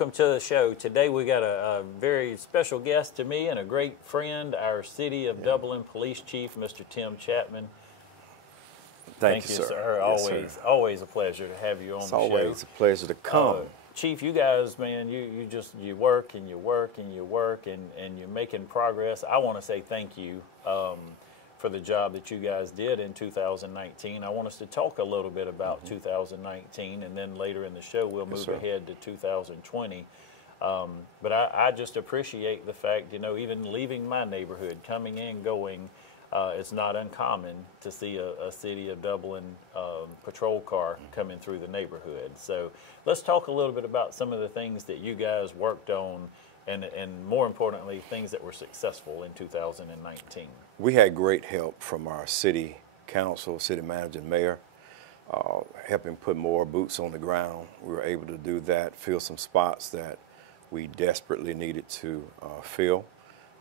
welcome to the show. Today we got a very special guest to me and a great friend, our City of Dublin Police Chief, Mr. Tim Chatman. Thank you, sir. Yes, always a pleasure to have you on the show. It's always a pleasure to come. Chief, you guys, man, you work and you work and you work and you're making progress. I want to say thank you for the job that you guys did in 2019. I want us to talk a little bit about 2019, and then later in the show we'll move ahead to 2020. But I just appreciate the fact, even leaving my neighborhood, coming in, going, it's not uncommon to see a City of Dublin patrol car coming through the neighborhood. So let's talk a little bit about some of the things that you guys worked on and more importantly, things that were successful in 2019. We had great help from our city council, city manager, and mayor, helping put more boots on the ground. We were able to do that, fill some spots that we desperately needed to fill.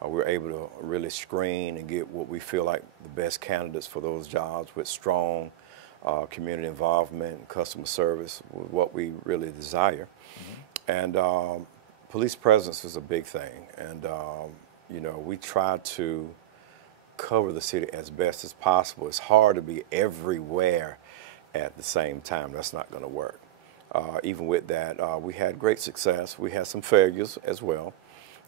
We were able to really screen and get what we feel like the best candidates for those jobs with strong community involvement and customer service, what we really desire. And police presence is a big thing. And, we try to cover the city as best as possible. It's hard to be everywhere at the same time. That's not going to work. Even with that, we had great success. We had some failures as well.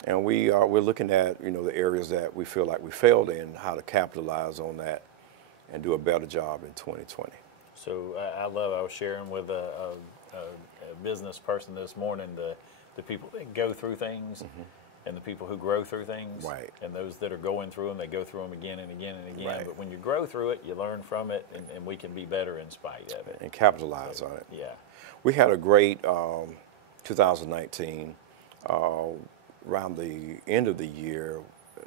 And we're looking at, the areas that we feel like we failed in, how to capitalize on that and do a better job in 2020. So I was sharing with a business person this morning, the people that go through things and the people who grow through things. Right. And those that are going through them, they go through them again and again and again. Right. But when you grow through it, you learn from it, and we can be better in spite of it. And capitalize on it. Yeah. We had a great 2019. Around the end of the year,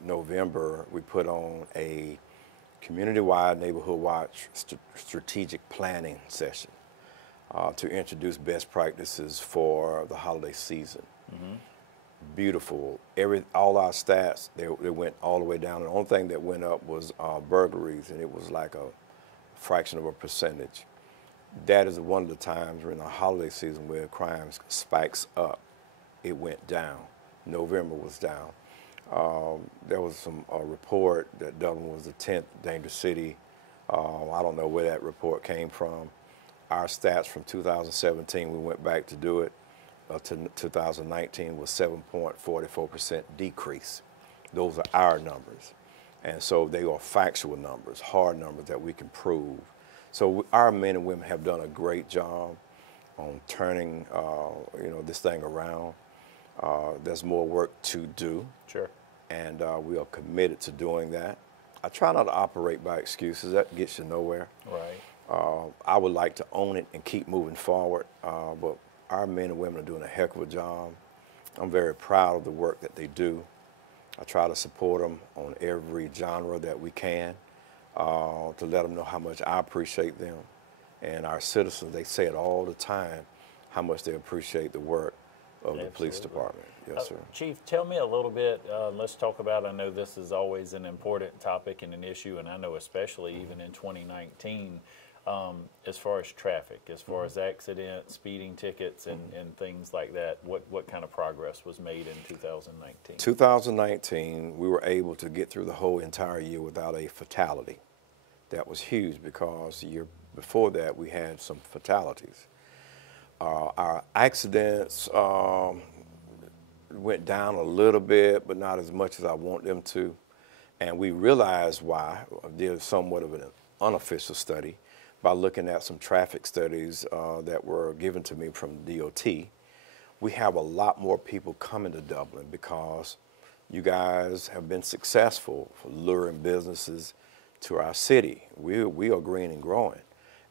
November, we put on a community-wide neighborhood watch strategic planning session to introduce best practices for the holiday season. Beautiful. All our stats, they went all the way down. The only thing that went up was burglaries, and it was like a fraction of a percentage. That is one of the times during the holiday season where crime spikes up. It went down. November was down. There was a report that Dublin was the 10th dangerous city. I don't know where that report came from. Our stats from 2017, we went back to do it, to 2019 was 7.44% decrease. Those are our numbers. And so they are factual numbers, hard numbers that we can prove. So our men and women have done a great job on turning, this thing around. There's more work to do. Sure. And we are committed to doing that. I try not to operate by excuses. That gets you nowhere. Right. I would like to own it and keep moving forward, but our men and women are doing a heck of a job. I'm very proud of the work that they do. I try to support them on every genre that we can to let them know how much I appreciate them. And our citizens, they say it all the time, how much they appreciate the work of the police department. Yes, sir. Chief, tell me a little bit, let's talk about, I know this is always an important topic and an issue, and I know especially even in 2019, as far as traffic, as far as accidents, speeding tickets, and things like that, what kind of progress was made in 2019? 2019, we were able to get through the whole entire year without a fatality. That was huge because the year before that, we had some fatalities. Our accidents went down a little bit, but not as much as I want them to. And we realized why. I did somewhat of an unofficial study by looking at some traffic studies that were given to me from DOT. We have a lot more people coming to Dublin because you guys have been successful for luring businesses to our city. We are green and growing.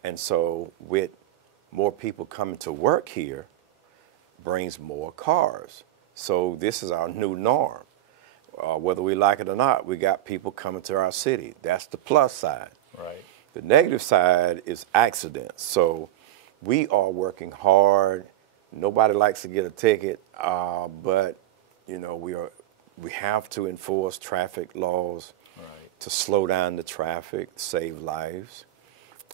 And so with more people coming to work here brings more cars. So this is our new norm. Whether we like it or not, we got people coming to our city. That's the plus side. Right. The negative side is accidents. So we are working hard. Nobody likes to get a ticket, but we have to enforce traffic laws to slow down the traffic, save lives,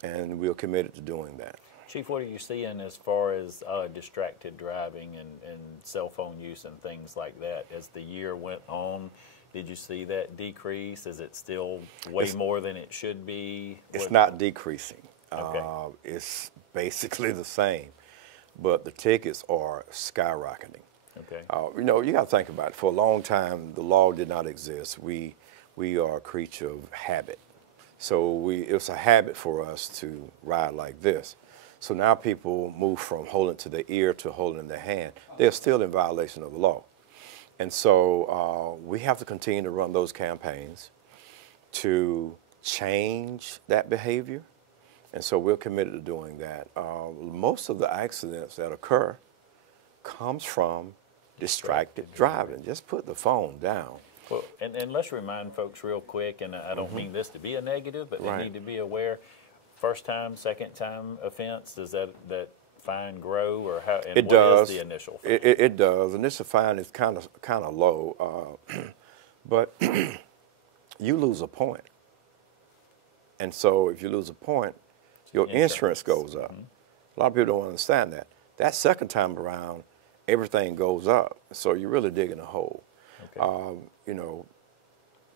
and we are committed to doing that. Chief, what are you seeing as far as distracted driving and cell phone use and things like that? As the year went on, did you see that decrease? Is it still way more than it should be? It's not decreasing. Okay. It's basically the same, but the tickets are skyrocketing. Okay. You know, you got to think about it. For a long time, the law did not exist. We are a creature of habit. So it's a habit for us to ride like this. So now people move from holding it to their ear to holding it in their hand. They're still in violation of the law. And so we have to continue to run those campaigns to change that behavior. And so we're committed to doing that. Most of the accidents that occur comes from distracted driving. Just put the phone down. Well, and let's remind folks real quick, and I don't mean this to be a negative, but they need to be aware. First time, second time offense, does that fine grow, or how? And It what does. is the initial fine? It does. Initial fine is kind of low, but you lose a point. And so if you lose a point, your insurance goes up. A lot of people don't understand that. That second time around, everything goes up. So you're really digging a hole. Okay. You know,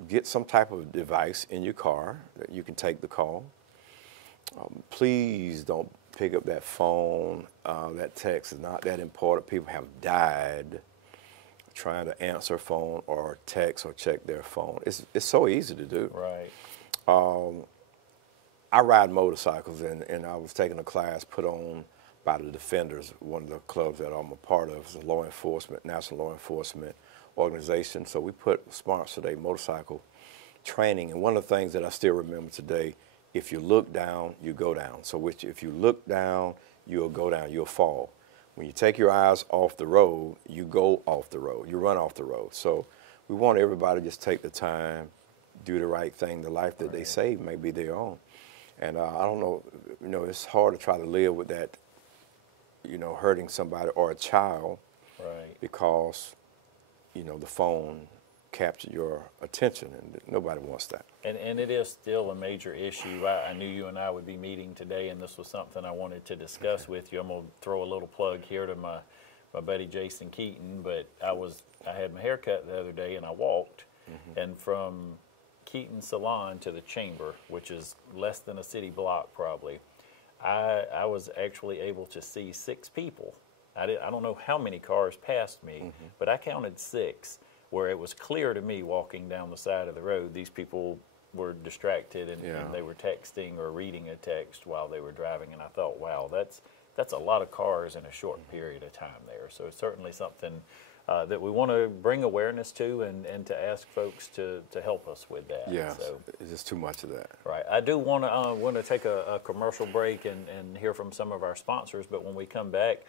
get some type of device in your car that you can take the call. Please don't pick up that phone. That text is not that important. People have died trying to answer a phone or text or check their phone. It's so easy to do. Right. I ride motorcycles, and I was taking a class put on by the Defenders, one of the clubs that I'm a part of. It's a law enforcement, national law enforcement organization. So we sponsored a motorcycle training, and one of the things that I still remember today, if you look down, you go down. So if you look down, you'll go down, you'll fall. When you take your eyes off the road, you go off the road, you run off the road. So we want everybody to just take the time, do the right thing. The life that they save may be their own. And I don't know, you know, it's hard to try to live with that, you know, hurting somebody or a child, Right. because, you know, the phone captured your attention, and nobody wants that. And it is still a major issue. I knew you and I would be meeting today, and this was something I wanted to discuss with you. I'm going to throw a little plug here to my buddy Jason Keaton, but I had my hair cut the other day, and I walked, and from Keaton Salon to the Chamber, which is less than a city block probably, I was actually able to see 6 people. I don't know how many cars passed me, but I counted 6, where it was clear to me walking down the side of the road, these people were distracted and they were texting or reading a text while they were driving. And I thought, wow, that's a lot of cars in a short period of time there. So it's certainly something that we want to bring awareness to and to ask folks to help us with that. Yeah, so, it's just too much of that. Right. I do want to take a commercial break and hear from some of our sponsors, but when we come back,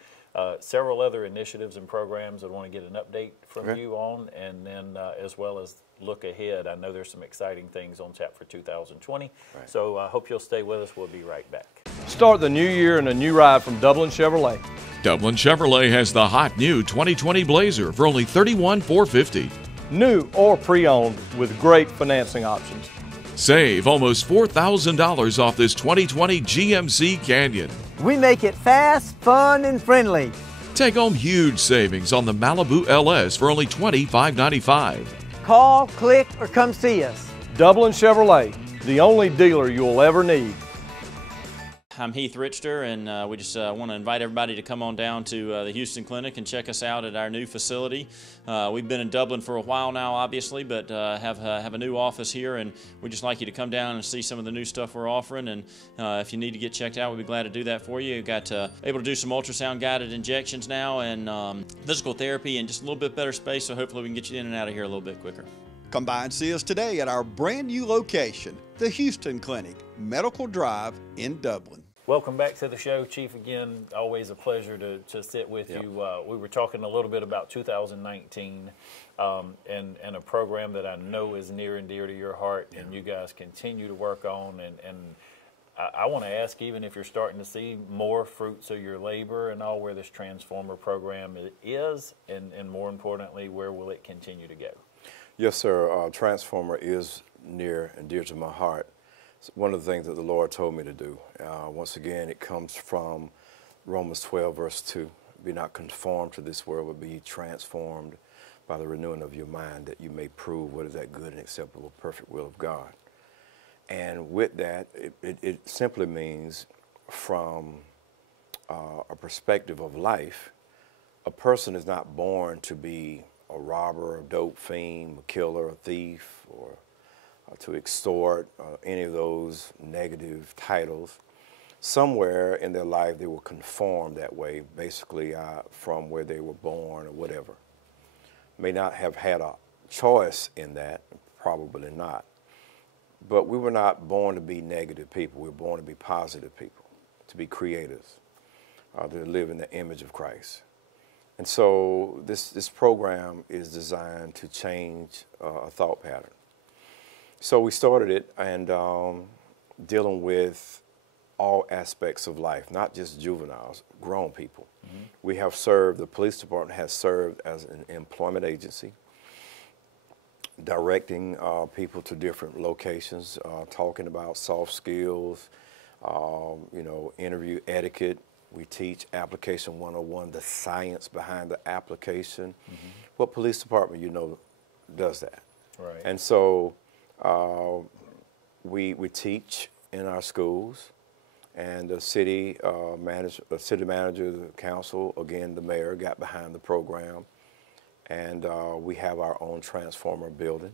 several other initiatives and programs I want to get an update from you on, and then as well as look ahead. I know there's some exciting things on tap for 2020, so I hope you'll stay with us. We'll be right back. Start the new year in a new ride from Dublin Chevrolet. Dublin Chevrolet has the hot new 2020 Blazer for only $31,450. New or pre-owned with great financing options. Save almost $4,000 off this 2020 GMC Canyon. We make it fast, fun, and friendly. Take home huge savings on the Malibu LS for only $25,995. Call, click, or come see us. Dublin Chevrolet, the only dealer you'll ever need. I'm Heath Richter, and we just want to invite everybody to come on down to the Houston Clinic and check us out at our new facility. We've been in Dublin for a while now, obviously, but have a new office here, and we'd just like you to come down and see some of the new stuff we're offering. And if you need to get checked out, we'd be glad to do that for you. We've got able to do some ultrasound-guided injections now, and physical therapy, and just a little bit better space, so hopefully we can get you in and out of here a little bit quicker. Come by and see us today at our brand new location, the Houston Clinic, Medical Drive in Dublin. Welcome back to the show, Chief. Again, always a pleasure to sit with you. We were talking a little bit about 2019 and a program that I know is near and dear to your heart, and you guys continue to work on. And I want to ask, even if you're starting to see more fruits of your labor and all, where this Transformer program is, and more importantly, where will it continue to go? Yes, sir. Transformer is near and dear to my heart. one of the things that the Lord told me to do. Once again, it comes from Romans 12, verse 2. Be not conformed to this world, but be transformed by the renewing of your mind, that you may prove what is that good and acceptable, perfect will of God. And with that, it simply means from a perspective of life, a person is not born to be a robber, a dope fiend, a killer, a thief, or to extort, any of those negative titles. Somewhere in their life they were conformed that way, basically from where they were born or whatever. May not have had a choice in that, probably not. But we were not born to be negative people. We were born to be positive people, to be creators, to live in the image of Christ. And so this program is designed to change a thought pattern. So we started it and dealing with all aspects of life, not just juveniles, grown people. Mm-hmm. We have served, the police department has served as an employment agency, directing people to different locations, talking about soft skills, interview etiquette. We teach application 101, the science behind the application. Mm-hmm. What police department, does that? Right. And so we teach in our schools, and the city manager, the council, again, the mayor got behind the program, and we have our own transformer building.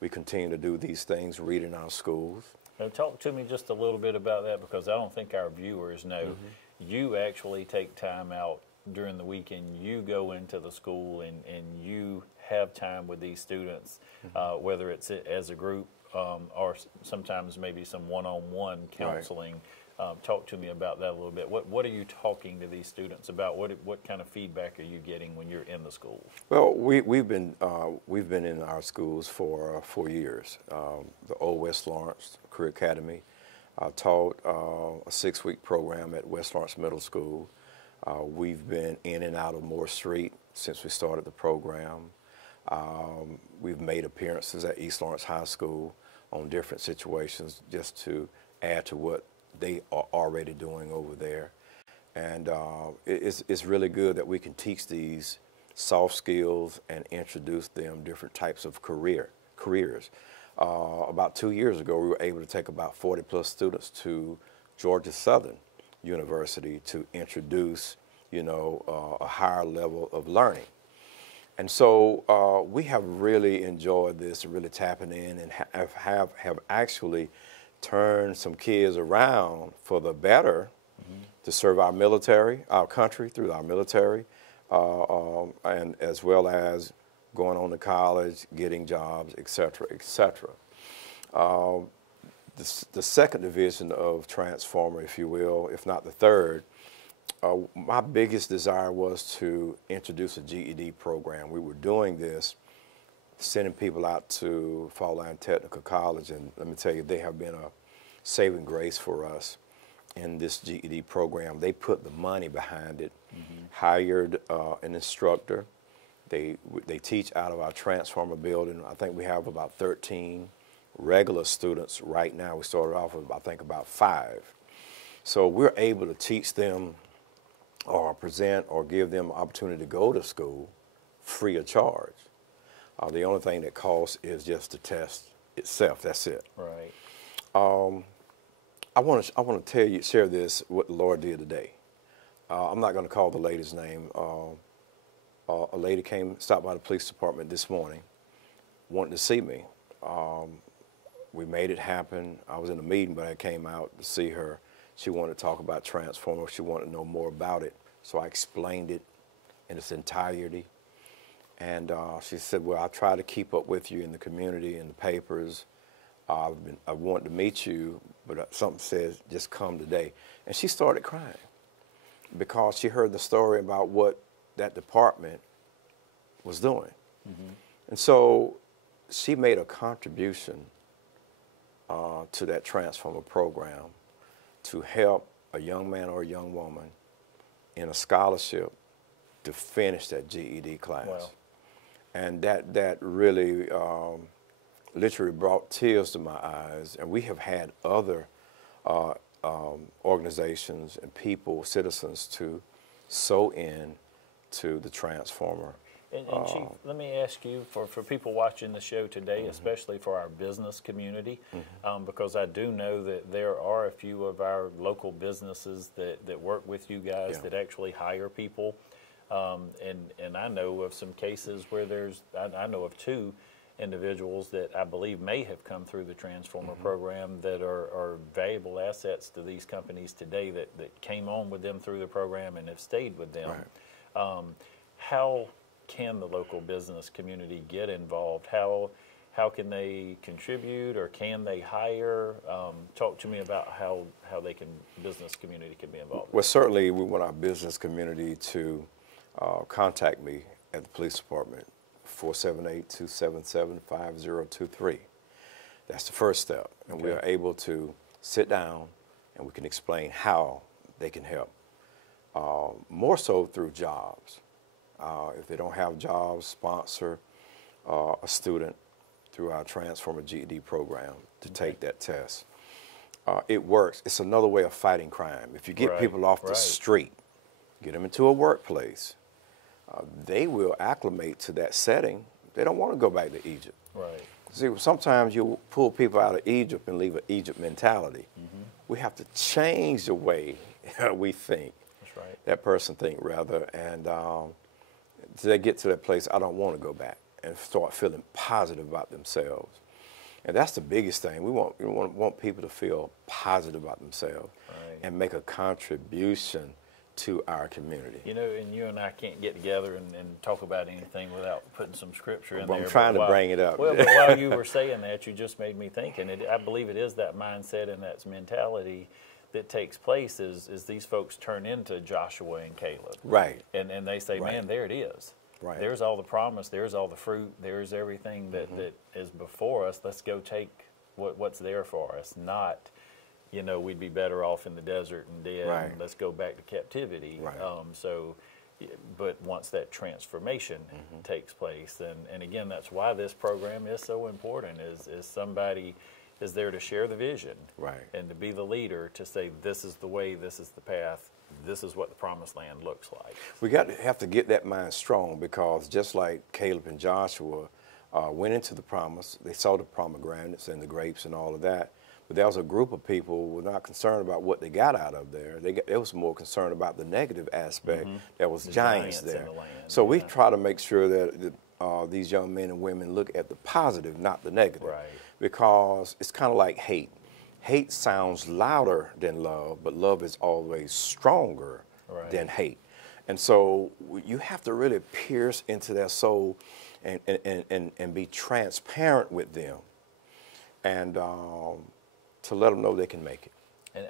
We continue to do these things, read in our schools. Now, talk to me just a little bit about that, because I don't think our viewers know. Mm-hmm. You actually take time out during the weekend. You go into the school and you have time with these students, mm-hmm. Whether it's as a group or sometimes maybe some one-on-one counseling. Right. Talk to me about that a little bit. What are you talking to these students about? What kind of feedback are you getting when you're in the schools? Well, we've been in our schools for 4 years. The Old West Lawrence Career Academy. Taught a 6-week program at West Lawrence Middle School. We've been in and out of Moore Street since we started the program. We've made appearances at East Lawrence High School on different situations just to add to what they are already doing over there. And it's really good that we can teach these soft skills and introduce them different types of careers. About 2 years ago, we were able to take about 40 plus students to Georgia Southern University to introduce, a higher level of learning. And so we have really enjoyed this, really tapping in, and have actually turned some kids around for the better, mm-hmm. to serve our military, our country through our military, and as well as going on to college, getting jobs, et cetera, et cetera. The second division of Transformer, if you will, if not the third, my biggest desire was to introduce a GED program. We were doing this, sending people out to Fall Line Technical College, and let me tell you, they have been a saving grace for us in this GED program. They put the money behind it, mm-hmm. hired an instructor. They teach out of our Transformer building. I think we have about 13 regular students right now. We started off with, I think, about 5. So we're able to teach them or present or give them opportunity to go to school free of charge. The only thing that costs is just the test itself. That's it. Right. I want to share this, what the Lord did today. I'm not going to call the lady's name. A lady stopped by the police department this morning, wanted to see me. We made it happen. I was in a meeting, but I came out to see her. She wanted to talk about Transformer. She wanted to know more about it. So I explained it in its entirety. And she said, well, I try to keep up with you in the community, in the papers. I want to meet you, but something says, just come today. And she started crying because she heard the story about what that department was doing. Mm-hmm. And so she made a contribution to that Transformer program to help a young man or a young woman in a scholarship to finish that GED class. Wow. And that really literally brought tears to my eyes. And we have had other organizations and people, citizens, to sew in to the transformer. And Chief, let me ask you, for people watching the show today, especially for our business community, because I do know that there are a few of our local businesses that work with you guys that actually hire people. And I know of some cases where I know of 2 individuals that I believe may have come through the Transformer program that are valuable assets to these companies today that came on with them through the program and have stayed with them. Right. How can the local business community get involved? How can they contribute, or can they hire? Talk to me about how business community can be involved. Well, certainly we want our business community to contact me at the police department, 478-277-5023. That's the first step. And we are able to sit down and we can explain how they can help. More so through jobs. If they don't have jobs, sponsor a student through our Transformer GED program to take that test. It works. It's another way of fighting crime. If you get people off the street, get them into a workplace, they will acclimate to that setting. They don't want to go back to Egypt. Right. See, sometimes you pull people out of Egypt and leave an Egypt mentality. We have to change the way we think. That's right. That person think, rather, and they get to that place, I don't want to go back, and start feeling positive about themselves. And that's the biggest thing. We want people to feel positive about themselves and make a contribution to our community. You know, and you and I can't get together and talk about anything without putting some scripture in there. I'm trying to bring it up. Well, but while you were saying that, you just made me think, and I believe it is that mindset and that mentality that takes place is these folks turn into Joshua and Caleb. Right. And they say, man, there it is. Right. There's all the promise, there's all the fruit, there's everything that is before us. Let's go take what's there for us, not, you know, we'd be better off in the desert and dead, and let's go back to captivity. Right. But once that transformation takes place, and again, that's why this program is so important, is somebody is there to share the vision, and to be the leader, to say, this is the way, this is the path, this is what the promised land looks like. We have to get that mind strong, because just like Caleb and Joshua went into the promise, they saw the pomegranates and the grapes and all of that, but there was a group of people who were not concerned about what they got out of there. They was more concerned about the negative aspect. There was giants there. In the land. So we try to make sure that these young men and women look at the positive, not the negative. Right. Because it's kind of like hate. Hate sounds louder than love, but love is always stronger than hate. And so you have to really pierce into their soul and be transparent with them, and to let them know they can make it.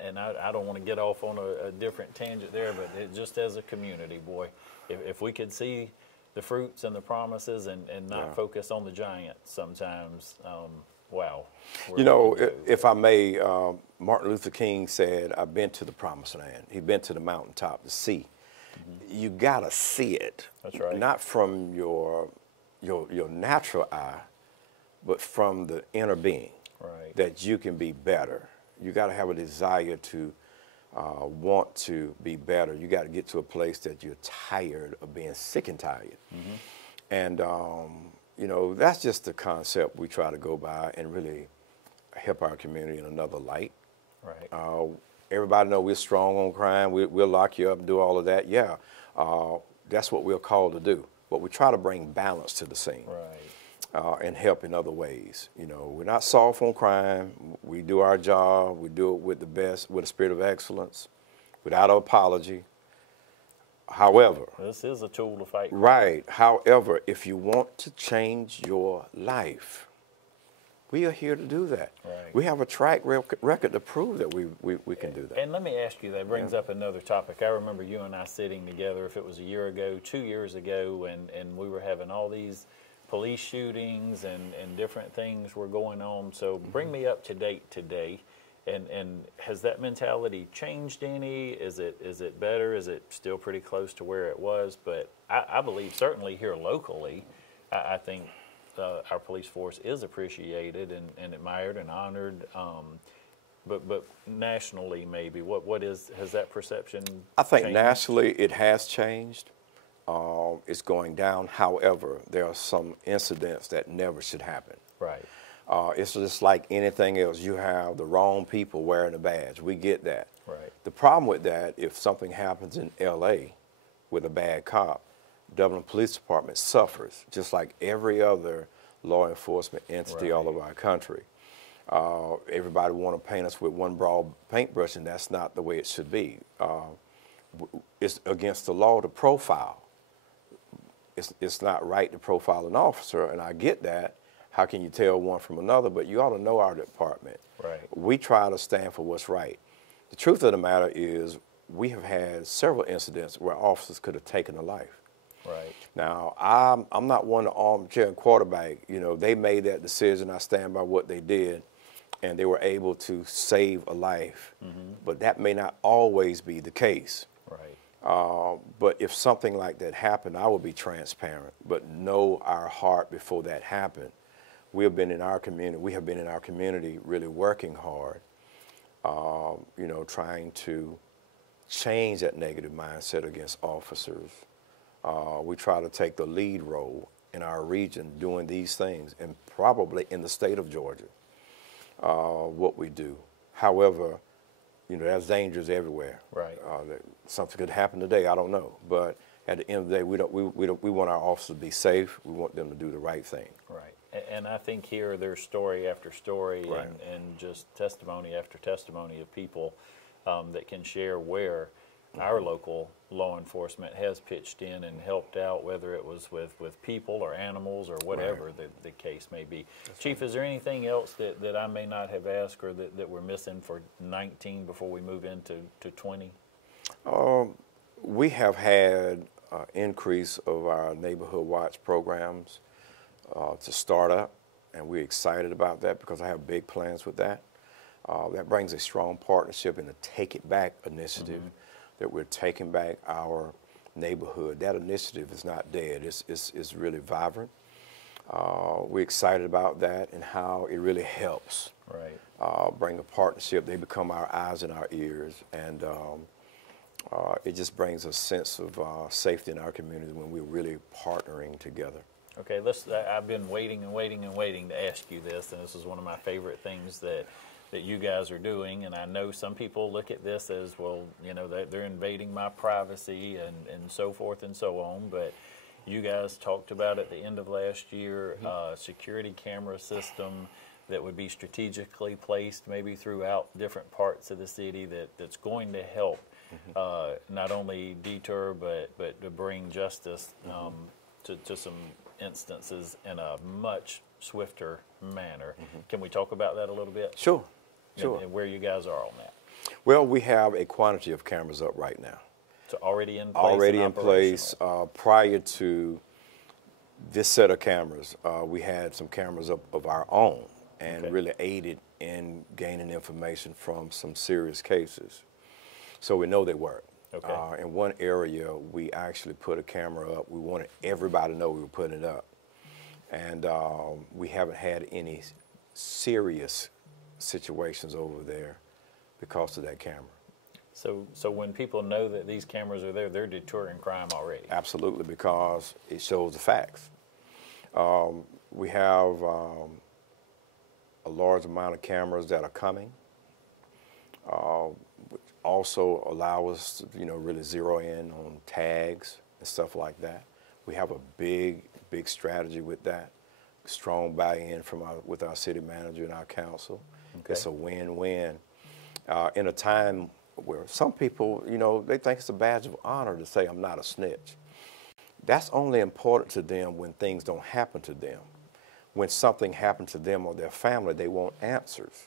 And I don't want to get off on a different tangent there, but just as a community, boy, if we could see the fruits and the promises and not focus on the giants sometimes, wow. You know, if I may, Martin Luther King said, I've been to the promised land. He'd been to the mountaintop to see. You got to see it. That's right. Not from your natural eye, but from the inner being. Right. That you can be better. You got to have a desire to want to be better. You got to get to a place that you're tired of being sick and tired. And you know, that's just the concept we try to go by and really help our community in another light. Right. Everybody know we're strong on crime. We'll lock you up and do all of that. Yeah, that's what we're called to do. But we try to bring balance to the scene. Right. And help in other ways. You know, we're not soft on crime. We do our job. We do it with the best, with a spirit of excellence, without apology. However, this is a tool to fight crime. Right. However, if you want to change your life, we are here to do that. Right. We have a track record to prove that we can do that. And let me ask you, that brings up another topic. I remember you and I sitting together, if it was a year ago, 2 years ago, and we were having all these police shootings and different things were going on. So bring me up to date today. And has that mentality changed any? Is it better? Is it still pretty close to where it was? But I believe certainly here locally, I think our police force is appreciated and admired and honored. But nationally, maybe has that perception? I think changed? nationally it has changed. It's going down. However, there are some incidents that never should happen. Right. It's just like anything else. You have the wrong people wearing a badge. We get that. Right. The problem with that, if something happens in L.A. with a bad cop, Dublin Police Department suffers, just like every other law enforcement entity all over our country. Everybody want to paint us with one broad paintbrush, and that's not the way it should be. It's against the law to profile. It's not right to profile an officer, and I get that. How can you tell one from another? But you ought to know our department. Right. We try to stand for what's right. The truth of the matter is we have had several incidents where officers could have taken a life. Right. Now, I'm not one to armchair quarterback. You know, they made that decision. I stand by what they did, and they were able to save a life. But that may not always be the case. Right. But if something like that happened, I would be transparent, but know our heart before that happened. We have been in our community really working hard, you know, trying to change that negative mindset against officers. We try to take the lead role in our region doing these things, and probably in the state of Georgia, what we do. However, you know, there's dangers everywhere. Right. Something could happen today, I don't know. But at the end of the day, we want our officers to be safe. We want them to do the right thing. Right. And I think here there's story after story Right. and just testimony after testimony of people that can share where our local law enforcement has pitched in and helped out, whether it was with people or animals or whatever Right. the case may be. Chief, is there anything else that I may not have asked or that we're missing for 19 before we move into 20? We have had an increase of our neighborhood watch programs to start up, and we're excited about that because I have big plans with that. That brings a strong partnership in a Take It Back initiative, that we're taking back our neighborhood. That initiative is not dead. It's really vibrant. We're excited about that and how it really helps bring a partnership. They become our eyes and our ears, and it just brings a sense of safety in our community when we're really partnering together. Okay, I've been waiting and waiting and waiting to ask you this, and this is one of my favorite things that you guys are doing. And I know some people look at this as, well, you know, they're invading my privacy and so forth and so on. But you guys talked about at the end of last year a security camera system that would be strategically placed maybe throughout different parts of the city that's going to help not only deter but to bring justice to some instances in a much swifter manner. Can we talk about that a little bit? Sure. And where you guys are on that? Well, we have a quantity of cameras up right now. So already in place? Already in place. Prior to this set of cameras, we had some cameras up of our own and really aided in gaining information from some serious cases. So we know they work. Okay. In one area, we actually put a camera up. We wanted everybody to know we were putting it up. And we haven't had any serious situations over there because of that camera. So when people know that these cameras are there, they're deterring crime already? Absolutely, because it shows the facts. We have a large amount of cameras that are coming, which also allow us to, you know, really zero in on tags and stuff like that. We have a big strategy with that. Strong buy-in with our city manager and our council. Okay. It's a win-win. In a time where some people, you know, they think it's a badge of honor to say, I'm not a snitch. That's only important to them when things don't happen to them. When something happens to them or their family, they want answers.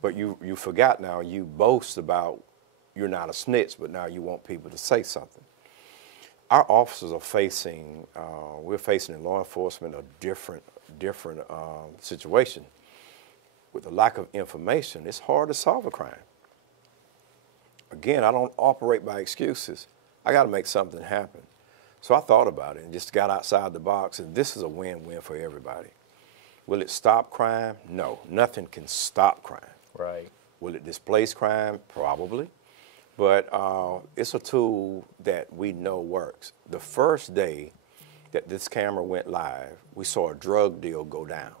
But you forgot now, you boast about you're not a snitch, but now you want people to say something. Our officers are facing, we're facing in law enforcement a different situation. With the lack of information, it's hard to solve a crime. Again, I don't operate by excuses. I got to make something happen. So I thought about it and just got outside the box, and this is a win-win for everybody. Will it stop crime? No, nothing can stop crime. Right. Will it displace crime? Probably. But it's a tool that we know works. The first day that this camera went live, we saw a drug deal go down.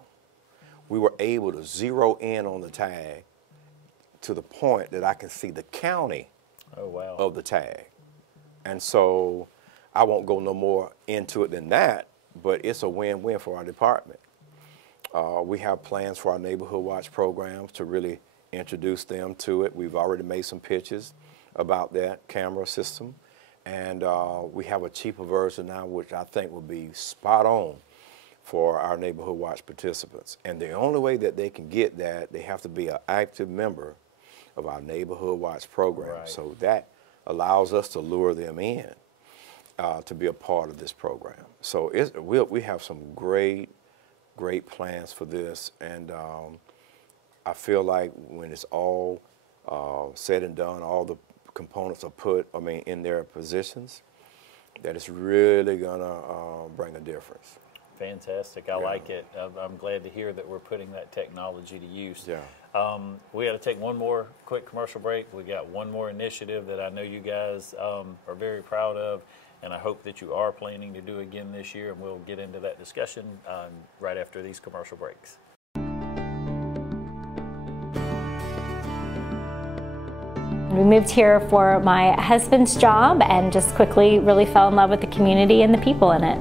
We were able to zero in on the tag to the point that I can see the county of the tag. And so I won't go no more into it than that, but it's a win-win for our department. We have plans for our Neighborhood Watch programs to really introduce them to it. We've already made some pitches about that camera system. And we have a cheaper version now, which I think will be spot on for our Neighborhood Watch participants. And the only way that they can get that, they have to be an active member of our Neighborhood Watch program. Right. So that allows us to lure them in to be a part of this program. So we have some great plans for this. And I feel like when it's all said and done, all the components are put, in their positions, that it's really gonna bring a difference. Fantastic. I like it. I'm glad to hear that we're putting that technology to use. Yeah. We got to take one more quick commercial break. We got one more initiative that I know you guys are very proud of, and I hope that you are planning to do again this year, and we'll get into that discussion right after these commercial breaks. We moved here for my husband's job and just quickly really fell in love with the community and the people in it.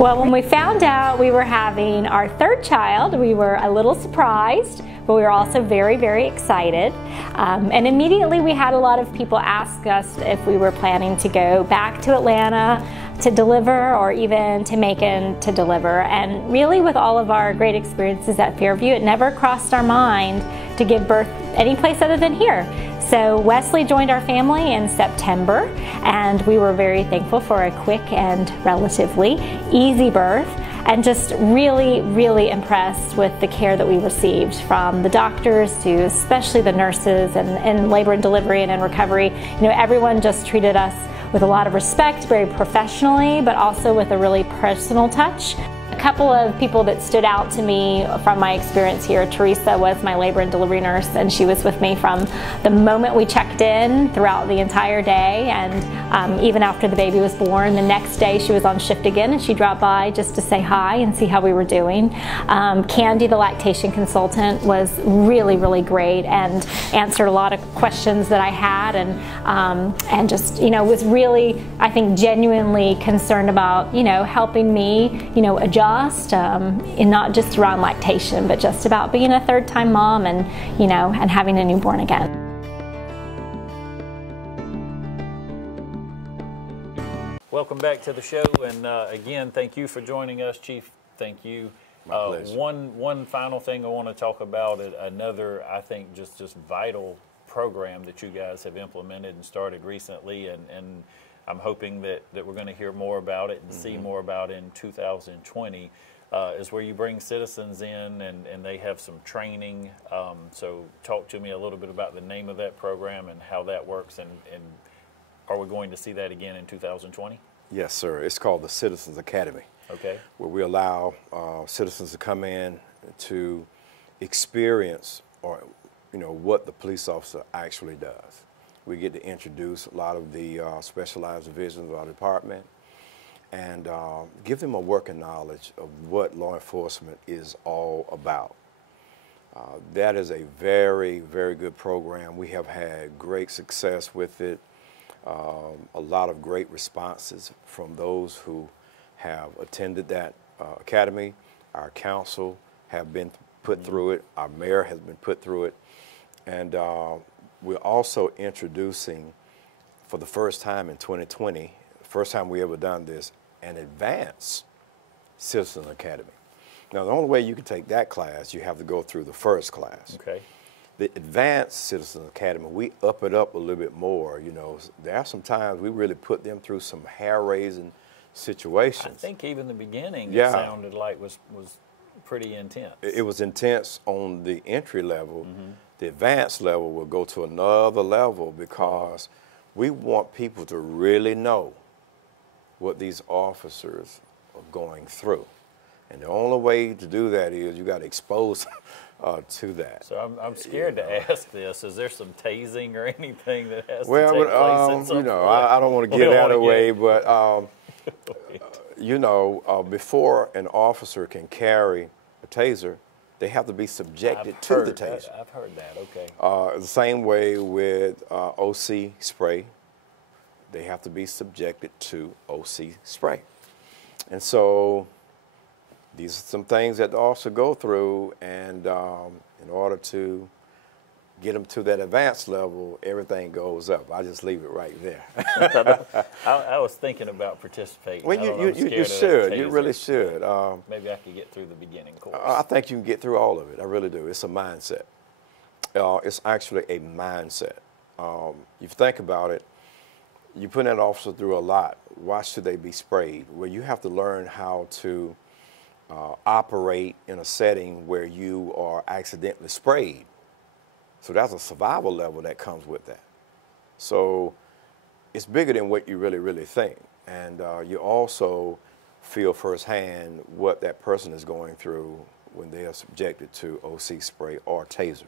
Well, when we found out we were having our third child, we were a little surprised, but we were also very, very excited. And immediately we had a lot of people ask us if we were planning to go back to Atlanta to deliver or even to Macon to deliver. And really with all of our great experiences at Fairview, it never crossed our mind to give birth any place other than here. So Wesley joined our family in September, and we were very thankful for a quick and relatively easy birth, and just really, really impressed with the care that we received from the doctors to especially the nurses and labor and delivery and in recovery. You know, everyone just treated us with a lot of respect, very professionally, but also with a really personal touch. A couple of people that stood out to me from my experience here, Teresa was my labor and delivery nurse, and she was with me from the moment we checked in throughout the entire day, and even after the baby was born. The next day she was on shift again, and she dropped by just to say hi and see how we were doing. Candy, the lactation consultant, was really, really great and answered a lot of questions that I had, and just, you know, was really, I think, genuinely concerned about, you know, helping me, you know, adjust, and not just around lactation, but just about being a third-time mom and, you know, and having a newborn again. Welcome back to the show, and again, thank you for joining us, Chief. Thank you. My pleasure. One final thing I want to talk about, another, I think, just vital program that you guys have implemented and started recently, and I'm hoping that we're going to hear more about it and see more about in 2020, is where you bring citizens in and they have some training. So talk to me a little bit about the name of that program and how that works, and are we going to see that again in 2020? Yes, sir. It's called the Citizens Academy. Okay. Where we allow citizens to come in to experience, or, you know, what the police officer actually does. We get to introduce a lot of the specialized divisions of our department and give them a working knowledge of what law enforcement is all about. That is a very, very good program. We have had great success with it, a lot of great responses from those who have attended that academy. Our council have been put through it. Our mayor has been put through it. And we're also introducing, for the first time in 2020, first time we ever done this, an advanced Citizen Academy. Now, the only way you can take that class, you have to go through the first class. Okay. The advanced Citizen Academy, we up it up a little bit more. You know, there are some times we really put them through some hair-raising situations. I think even the beginning, Yeah. it sounded like was pretty intense. It was intense on the entry level. The advanced level will go to another level because we want people to really know what these officers are going through. And the only way to do that is you got to expose them to that. So I'm scared to ask this. Is there some tasing or anything that has to Well, take place at some you know, point? I don't want to get out of the way, but you know, before an officer can carry a taser, they have to be subjected to the taser. I've heard that, okay. The same way with OC spray, they have to be subjected to OC spray. And so these are some things that the officer go through, and in order to get them to that advanced level, everything goes up. I just leave it right there. I was thinking about participating. Well, you should. You really should. Maybe I could get through the beginning course. I think you can get through all of it. I really do. It's a mindset. It's actually a mindset. If you think about it, you put that officer through a lot. Why should they be sprayed? Well, you have to learn how to operate in a setting where you are accidentally sprayed. So that's a survival level that comes with that. So it's bigger than what you really think. And you also feel firsthand what that person is going through when they are subjected to OC spray or taser.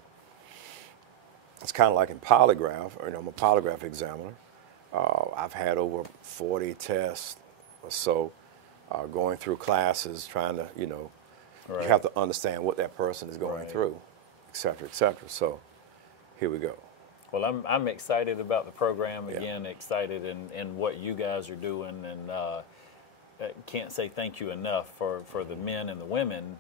It's kind of like in polygraph. You know, I'm a polygraph examiner. I've had over 40 tests or so going through classes trying to, you know, you have to understand what that person is going through, et cetera, et cetera. So here we go. Well, I'm excited about the program, again, excited in what you guys are doing, and can't say thank you enough for the men and the women,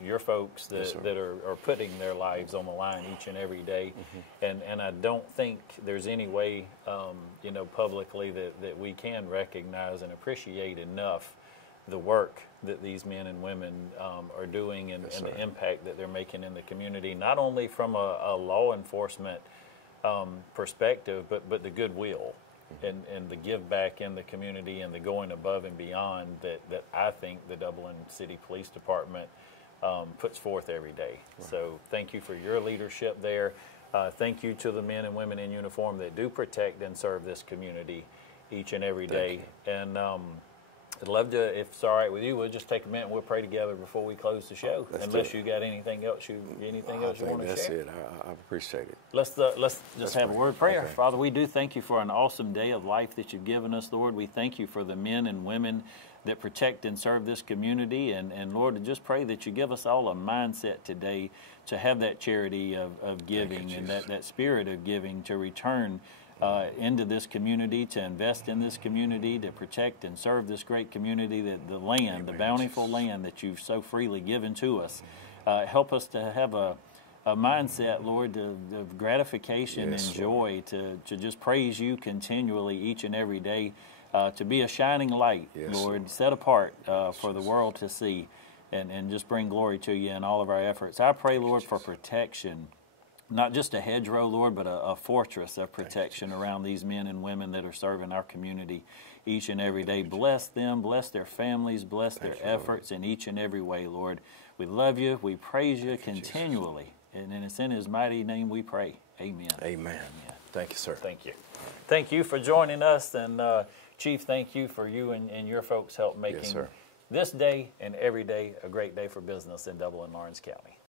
your folks that are putting their lives on the line each and every day. And I don't think there's any way, you know, publicly that we can recognize and appreciate enough the work that these men and women are doing, and the impact that they're making in the community, not only from a law enforcement perspective, but the goodwill and the give back in the community and the going above and beyond that I think the Dublin City Police Department puts forth every day. So thank you for your leadership there. Thank you to the men and women in uniform that do protect and serve this community each and every day. And I'd love to, if it's all right with you, we'll just take a minute and we'll pray together before we close the show. Unless you got anything else you want to share. That's it. I appreciate it. Let's just have a word of prayer. Okay. Father, we do thank you for an awesome day of life that you've given us, Lord. We thank you for the men and women that protect and serve this community. And Lord, I just pray that you give us all a mindset today to have that charity of giving and that spirit of giving to return into this community, to invest in this community, to protect and serve this great community, the land, the bountiful land that you've so freely given to us. Help us to have a mindset, Lord, of gratification and joy, to just praise you continually each and every day, to be a shining light, Lord, set apart for the world to see, and just bring glory to you in all of our efforts. I pray, Lord, for protection. Not just a hedgerow, Lord, but a fortress of protection around these men and women that are serving our community each and every day. Bless them, bless their families, bless their efforts in each and every way, Lord. We love you. We praise you continually. And it's in his mighty name we pray. Amen. Amen. Thank you, sir. Thank you. Thank you for joining us. And Chief, thank you for you and your folks help making this day and every day a great day for business in Dublin, Lawrence County.